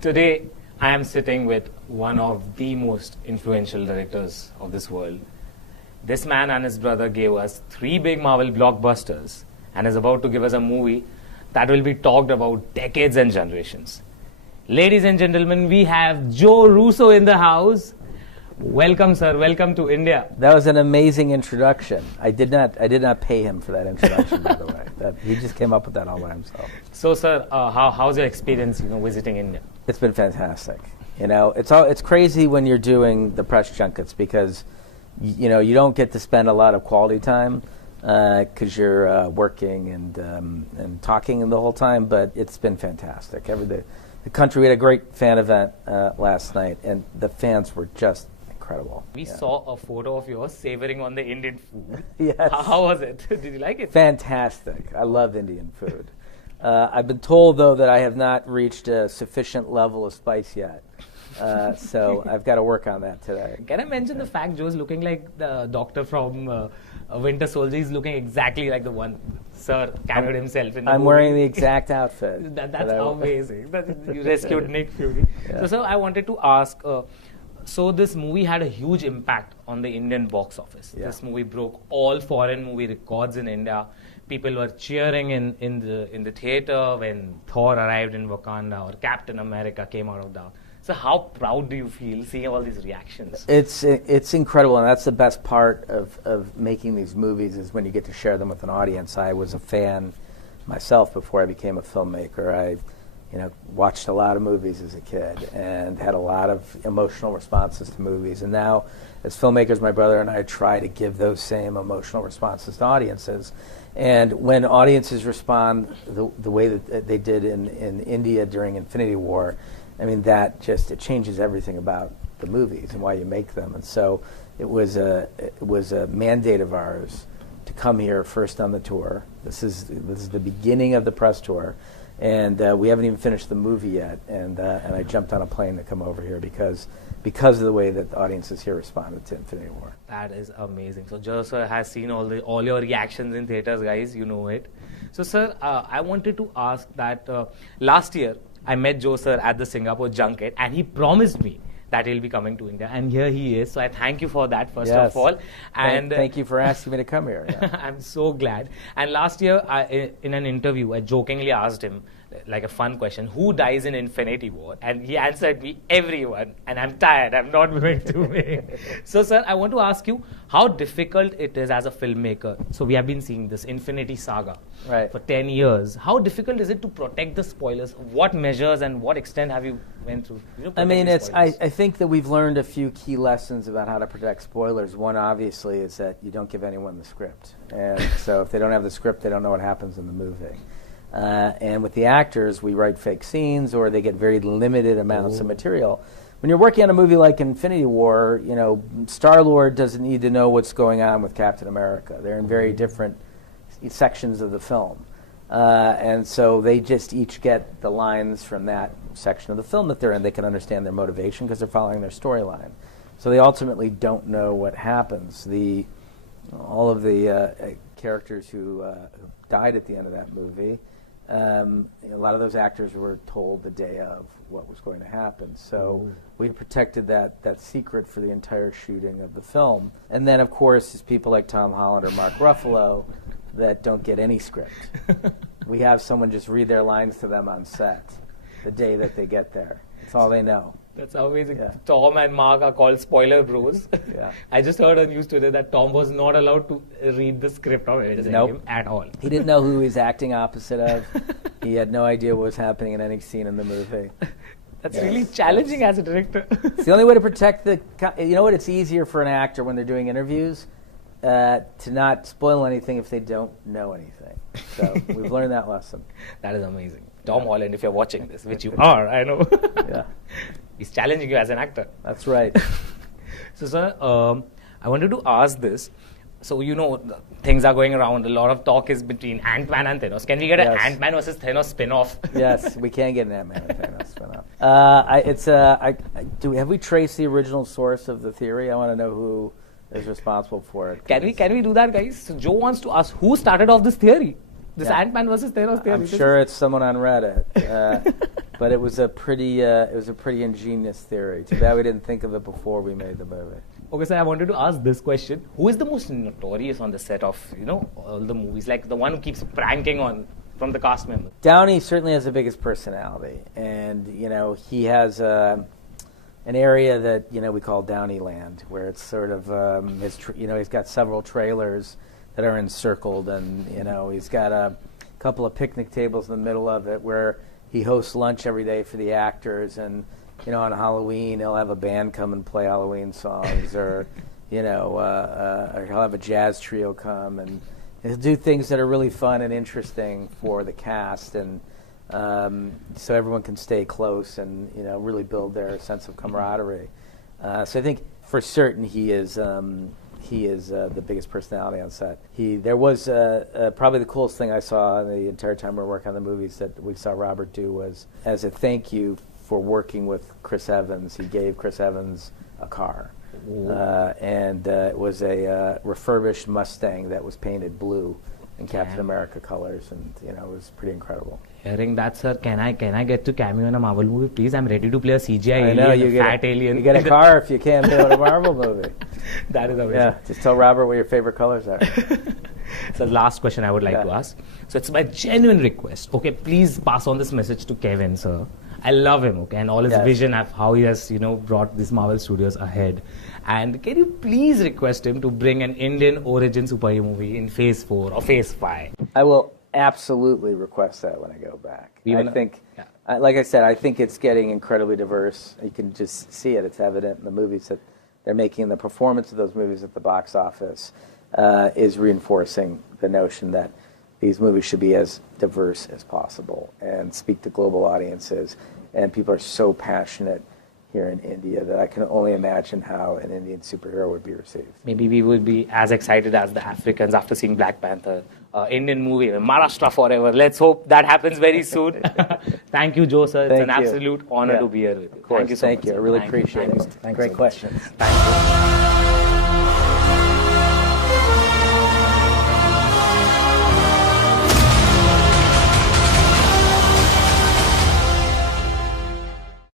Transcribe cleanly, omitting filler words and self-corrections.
Today, I am sitting with one of the most influential directors of this world. This man and his brother gave us 3 big Marvel blockbusters and is about to give us a movie that will be talked about decades and generations. Ladies and gentlemen, we have Joe Russo in the house. Welcome, sir. Welcome to India. That was an amazing introduction. I did not pay him for that introduction, by the way. He just came up with that all by himself. So, sir, how's your experience, visiting India? It's been fantastic. It's crazy when you're doing the press junkets because, you don't get to spend a lot of quality time because you're working and talking the whole time. But it's been fantastic. The country, we had a great fan event last night, and the fans were just incredible. We saw a photo of yours savoring on the Indian food. Yes. How was it? Did you like it? Fantastic. I love Indian food. I've been told, though, that I have not reached a sufficient level of spice yet. So I've got to work on that today. Can I mention the fact Joe's looking like the doctor from Winter Soldier? He's looking exactly like the one Sir carried himself in the I'm movie. wearing the exact outfit. That's amazing. You rescued Nick Fury. Yeah. So, sir, I wanted to ask, so this movie had a huge impact on the Indian box office. Yeah. This movie broke all foreign movie records in India. People were cheering in the theater when Thor arrived in Wakanda or Captain America came out of that. So how proud do you feel seeing all these reactions? It's incredible, and that's the best part of making these movies is when you get to share them with an audience. I was a fan myself before I became a filmmaker. I watched a lot of movies as a kid and had a lot of emotional responses to movies. And now, as filmmakers, my brother and I try to give those same emotional responses to audiences. And when audiences respond the way that they did in India during Infinity War, I mean, it changes everything about the movies and why you make them. And so it was a mandate of ours to come here first on the tour. This is the beginning of the press tour. And we haven't even finished the movie yet, and I jumped on a plane to come over here because of the way that the audiences here responded to Infinity War. That is amazing. So Joe sir has seen all your reactions in theaters, guys. You know it. So sir, I wanted to ask that last year I met Joe sir at the Singapore junket, and he promised me that he'll be coming to India, and here he is. So I thank you for that, first of all. And thank you for asking me to come here. Yeah. I'm so glad. And last year, in an interview, I jokingly asked him, like a fun question, who dies in Infinity War? And he answered me, everyone. And I'm tired. I'm not going to make. So, sir, I want to ask you how difficult it is as a filmmaker. So we have been seeing this Infinity Saga for 10 years. How difficult is it to protect the spoilers? What measures and what extent have you went through? I mean, I think that we've learned a few key lessons about how to protect spoilers. One, obviously, is that you don't give anyone the script. And so if they don't have the script, they don't know what happens in the movie. And with the actors, we write fake scenes or they get very limited amounts of material. When you're working on a movie like Infinity War, Star-Lord doesn't need to know what's going on with Captain America. They're in very different sections of the film. And so they just each get the lines from that section of the film that they're in. They can understand their motivation because they're following their storyline. So they ultimately don't know what happens. All of the characters who died at the end of that movie, a lot of those actors were told the day of what was going to happen. So we protected that secret for the entire shooting of the film. And then, of course, it's people like Tom Holland or Mark Ruffalo that don't get any script. We have someone just read their lines to them on set the day that they get there. That's all they know. That's amazing. Yeah. Tom and Mark are called spoiler bros. Yeah. I just heard on news today that Tom was not allowed to read the script of Avengers Endgame at all. He didn't know who he was acting opposite of. He had no idea what was happening in any scene in the movie. That's really challenging as a director. It's the only way to protect it's easier for an actor when they're doing interviews to not spoil anything if they don't know anything. So we've learned that lesson. That is amazing. Tom Holland, if you're watching this, which you are, I know. Yeah. He's challenging you as an actor. That's right. So, sir, I wanted to ask this. So, things are going around. A lot of talk is between Ant-Man and Thanos. Can we get an Ant-Man versus Thanos spin-off? Yes, we can get an Ant-Man and Thanos spin-off. Have we traced the original source of the theory? I want to know who is responsible for it. Can we do that, guys? So Joe wants to ask who started off this theory. This Ant-Man versus Thanos theory. I'm sure it's someone on Reddit. But it was a pretty ingenious theory. Too bad we didn't think of it before we made the movie. Okay, so I wanted to ask this question. Who is the most notorious on the set of, all the movies? Like the one who keeps pranking on from the cast members? Downey certainly has the biggest personality. And, he has an area that, we call Downey Land, where it's sort of, he's got several trailers that are encircled. And, he's got a couple of picnic tables in the middle of it where he hosts lunch every day for the actors. And, on Halloween, he'll have a band come and play Halloween songs, or, or he'll have a jazz trio come, and he'll do things that are really fun and interesting for the cast, and so everyone can stay close and, really build their sense of camaraderie. So I think for certain he is the biggest personality on set. There was probably the coolest thing I saw the entire time we were working on the movies that we saw Robert do was, as a thank you for working with Chris Evans, he gave Chris Evans a car. And it was a refurbished Mustang that was painted blue in Captain America colors, and it was pretty incredible. Hearing that, sir, can I get to cameo in a Marvel movie, please? I'm ready to play a CGI alien. You get a car if you can't do in a Marvel movie. That is amazing. Yeah, just tell Robert what your favorite colors are. So the last question I would like to ask. So it's my genuine request. Okay, please pass on this message to Kevin, sir. I love him, okay, and all his vision of how he has, brought these Marvel Studios ahead. And can you please request him to bring an Indian origin superhero movie in Phase 4 or Phase 5? I will absolutely request that when I go back. Like I said, I think it's getting incredibly diverse. You can just see it. It's evident in the movies that they're making. The performance of those movies at the box office is reinforcing the notion that these movies should be as diverse as possible and speak to global audiences. And people are so passionate here in India that I can only imagine how an Indian superhero would be received. Maybe we would be as excited as the Africans after seeing Black Panther. Indian movie, Maharashtra forever. Let's hope that happens very soon. Thank you, Joe, sir. It's an absolute honor to be here with you. Of course. Thank you so much. Thank you. I really appreciate it. Thank Great questions. Thank you.